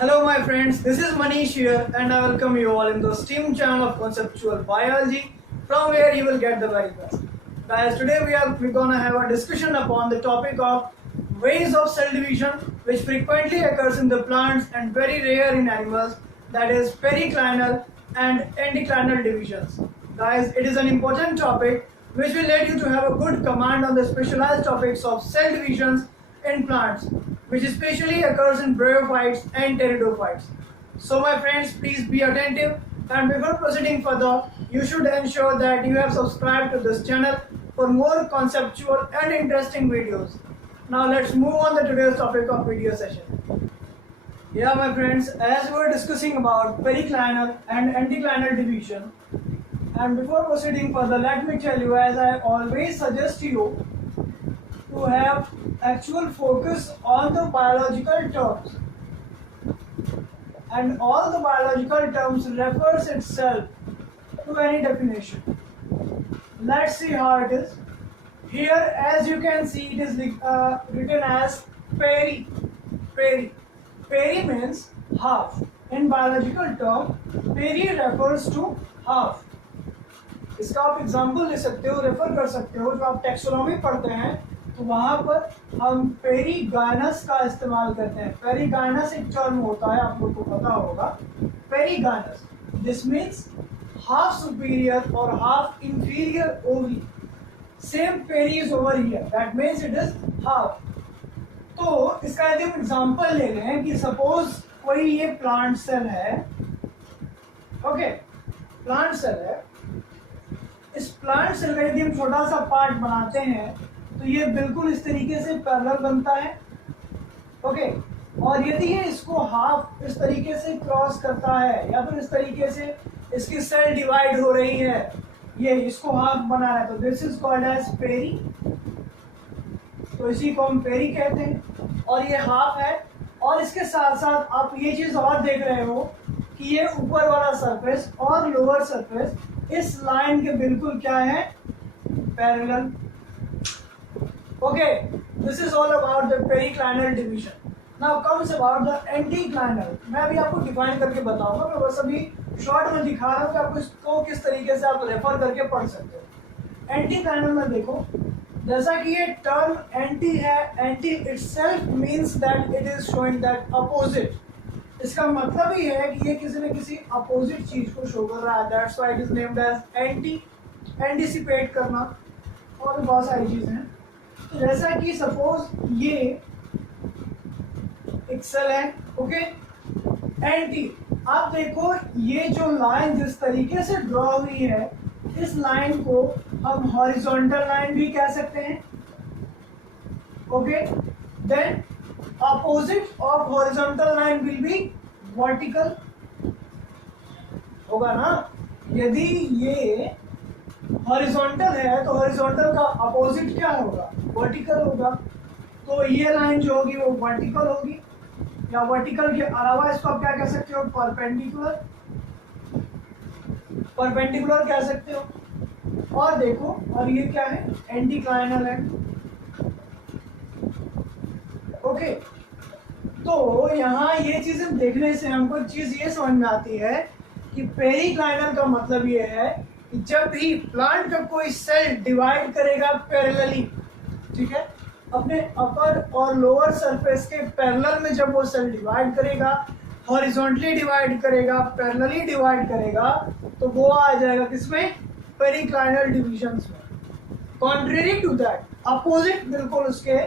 Hello my friends, this is Manish here and I welcome you all in the STEAM channel of Conceptual Biology from where you will get the very best. Guys, today we're gonna have a discussion upon the topic of ways of cell division which frequently occurs in the plants and very rare in animals, that is periclinal and anticlinal divisions. Guys, it is an important topic which will let you to have a good command on the specialized topics of cell divisions in plants, which especially occurs in bryophytes and pteridophytes. So my friends, please be attentive, and before proceeding further, you should ensure that you have subscribed to this channel for more conceptual and interesting videos. Now let's move on to today's topic of video session. Yeah my friends, as we were discussing about periclinal and anticlinal division, and before proceeding further, let me tell you, as I always suggest you to have actual focus on the biological terms, and all the biological terms refers itself to any definition. Let's see how it is. Here, as you can see, it is written as peri. Peri means half. In biological term, peri refers to half. इसका आप example ले सकते हो, refer कर सकते हो. जो आप टेक्सोनॉमी पढ़ते हैं तो वहां पर हम पेरीगाइनस का इस्तेमाल करते हैं. पेरीगाइनस एक टर्म होता है, आप लोग को पता होगा. Perigynous, this means half superior और half inferior ovary. Same peri is over here, that means it is half. तो इसका यदि हम एग्जाम्पल ले लें कि सपोज कोई ये प्लांट सेल है, ओके, प्लांट सेल है. इस प्लांट सेल का यदि हम छोटा सा पार्ट बनाते हैं तो ये बिल्कुल इस तरीके से पैरेलल बनता है, ओके. और यदि ये इसको हाफ इस तरीके से क्रॉस करता है या फिर इस तरीके से इसकी सेल डिवाइड हो रही है, ये इसको हाफ बना रहा है, तो this is called as peri. तो इसी को हम पेरी कहते हैं. और ये हाफ है. और इसके साथ साथ आप ये चीज और देख रहे हो कि ये ऊपर वाला सरफेस और लोअर सरफेस इस लाइन के बिल्कुल क्या है, parallel. Okay, this is all about the periclinal division. Now comes about the anticlinal. मैं अभी आपको डिफाइन करके बताऊंगा, मैं बस अभी शॉर्ट में दिखा रहा हूँ कि आपको इसको किस तरीके से आप रेफर करके पढ़ सकते हो. एंटीक्लाइनल में देखो, जैसा कि ये टर्म एंटी है, anti itself means that it is showing that opposite. इसका मतलब ही है कि ये किसी न किसी अपोजिट चीज को शो कर रहा है. That's why it is named as anti. Anticipate करना और बहुत सारी चीजें हैं. तो जैसा कि सपोज ये एक सेल है, ओके, एंटी. आप देखो ये जो लाइन जिस तरीके से ड्रॉ हुई है, इस लाइन को हम हॉरिजॉन्टल लाइन भी कह सकते हैं, okay. Then opposite of horizontal line will be vertical होगा ना. यदि ये horizontal है तो horizontal का opposite क्या होगा, vertical होगा. तो ये लाइन जो होगी वो vertical होगी, या vertical के अलावा इसको आप क्या कह सकते हो, perpendicular कह सकते हो. और देखो, और ये क्या है, एंटीक्लाइनल है, ओके. तो यहाँ ये चीजें देखने से हमको चीज ये समझ में आती है कि पेरिक्लाइनल का मतलब ये है कि जब भी प्लांट का कोई सेल डिवाइड करेगा पैरेलली, ठीक है, अपने अपर और लोअर सरफेस के पैरेलल में, जब वो सेल डिवाइड करेगा, हॉरिजॉन्टली डिवाइड करेगा, पैरेलली डिवाइड करेगा, तो वो आ जाएगा किसमें, पेरिक्लाइनल डिविजन्स में. कॉन्ट्रेरी टू दैट, अपोजिट बिल्कुल उसके,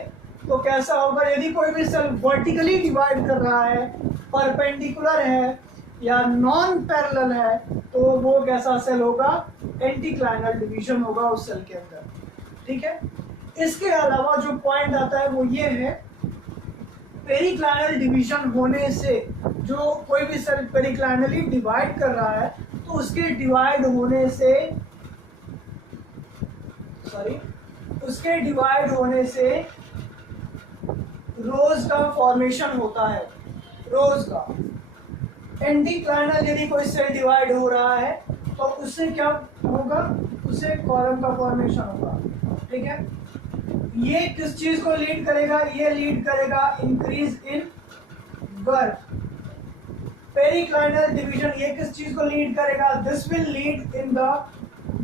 तो कैसा होगा, यदि कोई भी सेल वर्टिकली डिवाइड कर रहा है, परपेंडिकुलर है या नॉन पैरेलल है, तो वो कैसा सेल होगा, एंटीक्लाइनल डिवीजन होगा उस सेल के अंदर, ठीक है. इसके अलावा जो पॉइंट आता है वो ये है, पेरिक्लाइनल डिवीजन होने से जो कोई भी सेल पेरिक्लाइनली डिवाइड कर रहा है, तो उसके डिवाइड होने से रोज का फॉर्मेशन होता है, रोज का. एंटीक्लाइनल यदि कोई सेल डिवाइड हो रहा है तो उससे क्या होगा, उससे कॉलम का फॉर्मेशन होगा, ठीक है. ये किस चीज को लीड करेगा, ये लीड करेगा increase in girth. Periclinal division ये किस चीज को लीड करेगा? This will lead in the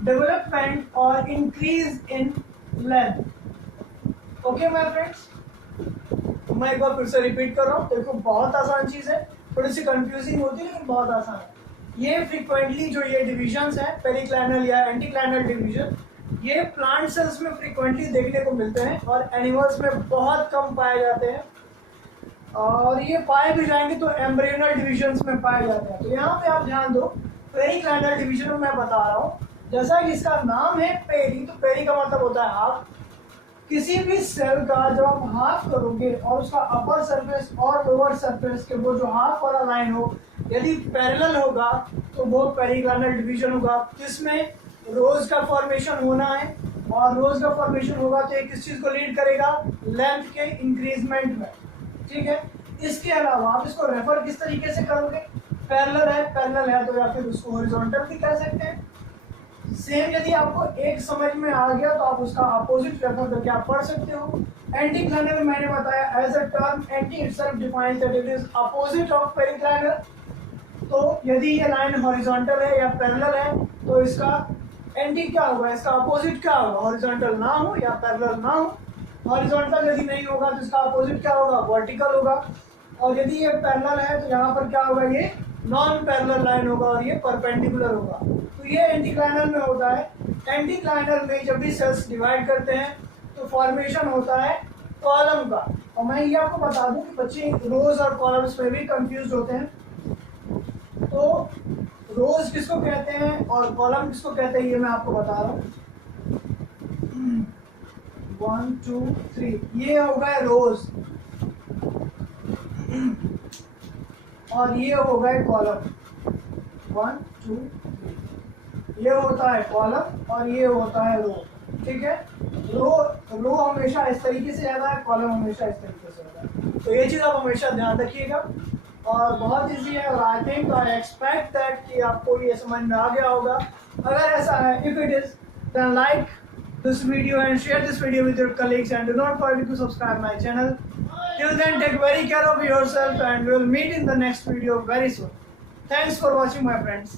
development और increase in length. Okay my friends, मैं एक बार फिर से रिपीट कर रहा हूँ। देखो बहुत आसान चीज है, थोड़ी सी कंफ्यूजिंग होती है लेकिन बहुत आसान है। ये फ्रीक्वेंटली जो ये डिविजन्स है पेरिक्लाइनल या एंटीक्लाइनल डिवीजन, ये प्लांट सेल्स में फ्रीक्वेंटली देखने को मिलते हैं और एनिमल्स में बहुत कम पाए जाते हैं, और ये पाए भी जाएंगे तो एम्ब्रियोनल डिविजन्स में पाए जाते हैं। तो यहाँ पे आप ध्यान दो, पेरिक्लाइनल डिवीजन में मैं बता रहा हूँ, जैसा कि इसका नाम है पेरी, तो पेरी का मतलब होता है हाफ। किसी भी सेल का जब आप हाफ करोगे और उसका अपर सरफेस और लोअर सरफेस के वो जो हाफ वाला लाइन हो यदि पैरेलल होगा तो वो पेरिक्लाइनल डिवीजन होगा, जिसमें रोज का फॉर्मेशन होना है, और रोज का फॉर्मेशन होगा तो ये किस चीज को लीड करेगा? लेंथ के इंक्रीजमेंट में। ठीक है, इसके अलावा आप इसको रेफर किस तरीके से करोगे? पैरेलल है तो या फिर उसको हॉरिजॉन्टल भी कह सकते हैं। सेम यदि आपको एक समझ में आ गया तो आप उसका अपोजिट रेफर करके आप पढ़ सकते हो। एंटीक्लाइनल मैंने बताया as a term, anti itself defines that it is opposite of periclinal. तो यदि ये लाइन हॉरिजॉन्टल है या पैरेलल है तो इसका एंटी क्या होगा? इसका अपोजिट क्या होगा? हॉरिजॉन्टल ना हो या पैरेलल ना हो। हॉरिजॉन्टल यदि नहीं होगा तो इसका अपोजिट क्या होगा? वर्टिकल होगा। और यदि ये पैरेलल है तो यहाँ पर क्या होगा? ये नॉन पैरेलल लाइन होगा और ये परपेंडिकुलर होगा। तो ये एंटीक्लाइनल में होता है। एंटीक्लाइनल में जब भी सेल्स डिवाइड करते हैं तो फॉर्मेशन होता है कॉलम का। और मैं ये आपको बता दूं कि बच्चे रोज और कॉलम्स में भी कंफ्यूज होते हैं। तो रोज किसको कहते हैं और कॉलम किसको कहते हैं ये मैं आपको बता रहा हूँ। 1 2 3 ये होगा रोज और ये होगा कॉलम। 1 2 3 ये होता है कॉलम और ये होता है रो। ठीक है, रो हमेशा इस तरीके से जाता है, कॉलम हमेशा इस तरीके से जाता है। तो ये चीज़ आप हमेशा ध्यान रखिएगा और बहुत इजी है। और I think I expect that कि आपको ये समझ में आ गया होगा। अगर ऐसा है, if it is, then like this video and share this video with your colleagues, and do not forget to subscribe my channel. Till then, take very care of yourself and we'll meet in the next video very soon. Thanks for watching my friends.